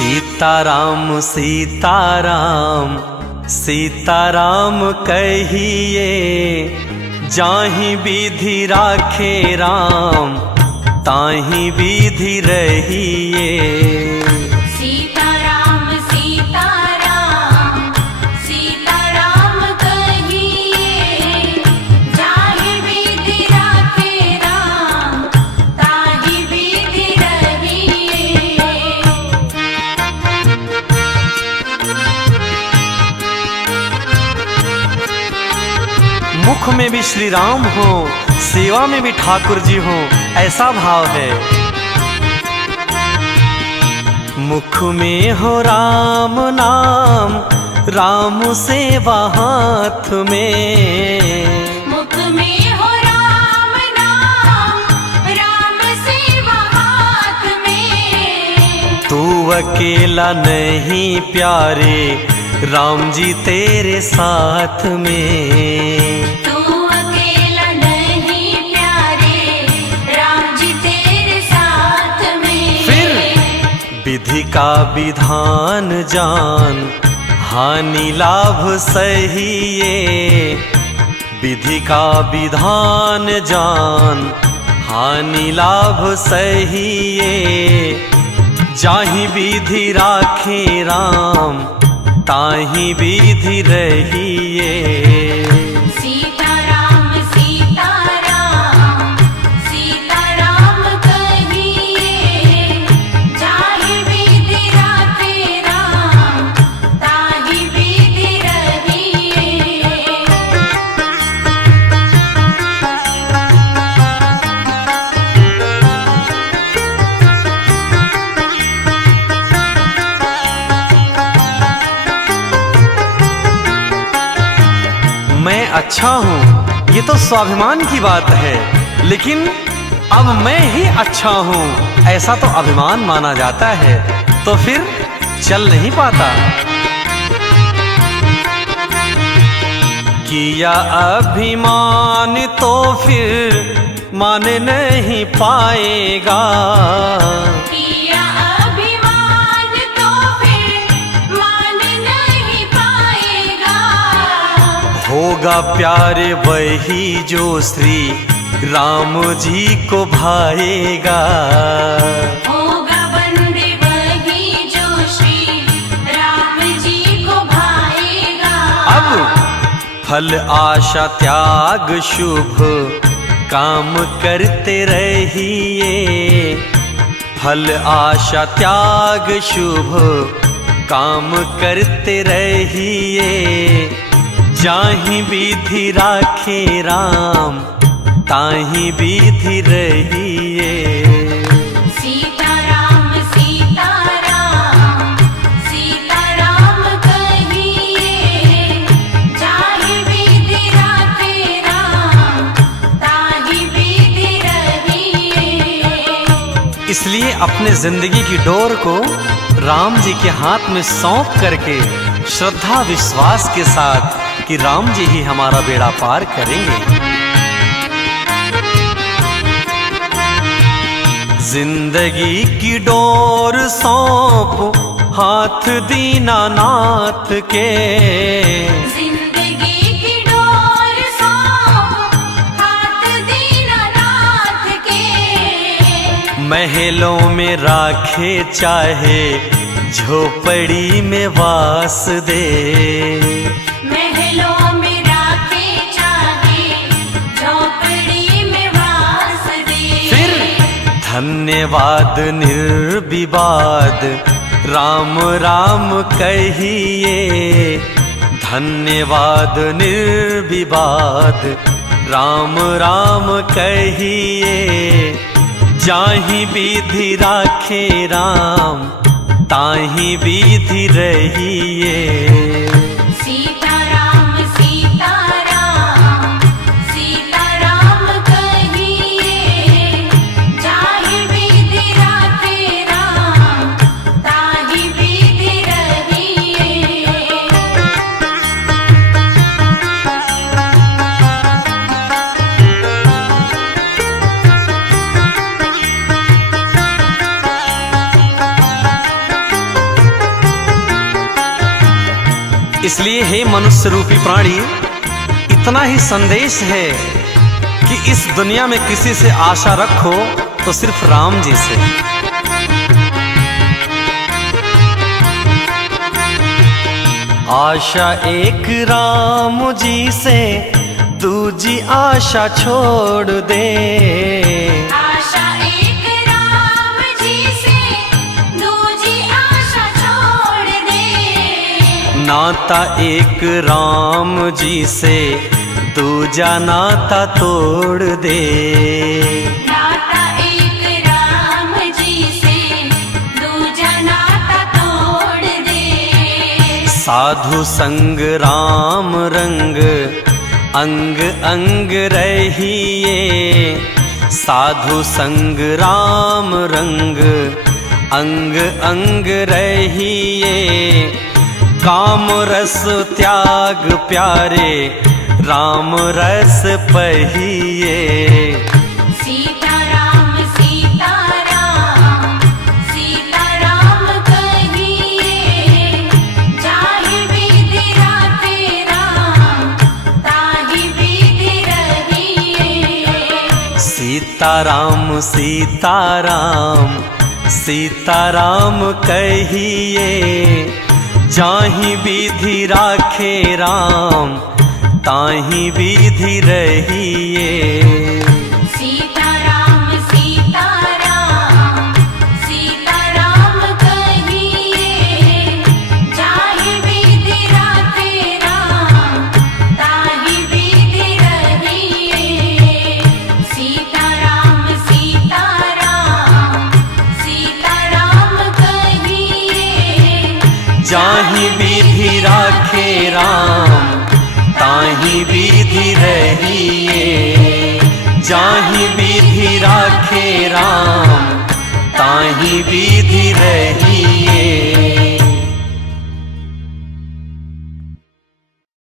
सीताराम सीताराम सीताराम कहिए, जाहि विधि राखे राम ताहि विधि रहिए। सीताराम सीताराम सीताराम कहिए, जाहि विधि राखे राम ताहि विधि रहिए। मुख में भी श्री राम हो, सेवा में भी ठाकुर जी हो, ऐसा भाव है। मुख में हो राम नाम, राम सेवा हाथ में। मुख में हो राम नाम, राम सेवा हाथ में। तू अकेला नहीं प्यारे, राम जी तेरे साथ में। तू अकेला नहीं प्यारे, राम जी तेरे साथ में। फिर विधि का विधान जान, हानि लाभ सहिए। विधि का विधान जान, हानि लाभ सहिए। जाहि विधि राखे राम ताहि विधि रहिए। सीताराम सीताराम सीताराम कहिए, जाहि विधि राखे राम ताहि विधि रहिए। मैं अच्छा हूँ, ये तो स्वाभिमान की बात है, लेकिन अब मैं ही अच्छा हूँ ऐसा तो अभिमान माना जाता है, तो फिर चल नहीं पाता। किया अभिमान तो फिर मान नहीं पाएगा। किया अभिमान तो फिर मान नहीं पाएगा। होगा प्यारे वही जो श्री राम जी को भाएगा। होगा बंदे वही जो श्री राम जी को भाएगा। अब फल आशा त्याग शुभ काम करते रहिए। फल आशा त्याग शुभ काम करते रहिए। जाहि विधि राखे राम ताहि विधि रहिए। सीताराम सीताराम सीताराम कहिए, जाहि विधि राखे राम ताहि विधि रहिए। इसलिए अपने जिंदगी की डोर को राम जी के हाथ में सौंप करके श्रद्धा विश्वास के साथ कि राम जी ही हमारा बेड़ा पार करेंगे। जिंदगी की डोर सौंप हाथ दीनानाथ के। जिंदगी की डोर सौंप हाथ दीनानाथ के। महलों में राखे चाहे झोपड़ी में वास दे। महलों में राखे चाहे झोपड़ी में वास दे। फिर धन्यवाद निर्विवाद राम राम कहिए। धन्यवाद निर्विवाद राम राम कहिए। जाहि विधि राखे राम ताहि विधि रहिए। सीताराम सीताराम सीताराम कहिए, जाहि विधि राखे राम ताहि विधि रहिए। इसलिए हे मनुष्य रूपी प्राणी, इतना ही संदेश है कि इस दुनिया में किसी से आशा रखो तो सिर्फ राम जी से। आशा एक राम जी से, दूजी आशा छोड़ दे। आशा एक राम जी से, दूजी आशा छोड़ दे। नाता एक राम जी से, दूजा नाता तोड़ दे। नाता एक राम जी से, दूजा नाता तोड़ दे। साधु संग राम रंग, अंग अंग रहिए। साधु संग राम रंग, अंग अंग रहिए। काम रस त्याग प्यारे, राम रस पहिए। सीताराम सीताराम, सीताराम कहिए। जाहि विधि राखे राम, ताहि विधि रहिए। सीताराम सीताराम, सीताराम कहिए। जाहि विधि राखे राम, ताहि विधि रहिए। सीताराम सीताराम, सीताराम कहिए। जाहि विधि राखे राम, ताहि विधि रहिए। सीताराम सीताराम, सीताराम कहिए। जाहि विधि राखे राम, ताहि विधि रहिए। जाहि विधि राखे राम, ताहि विधि रहिए।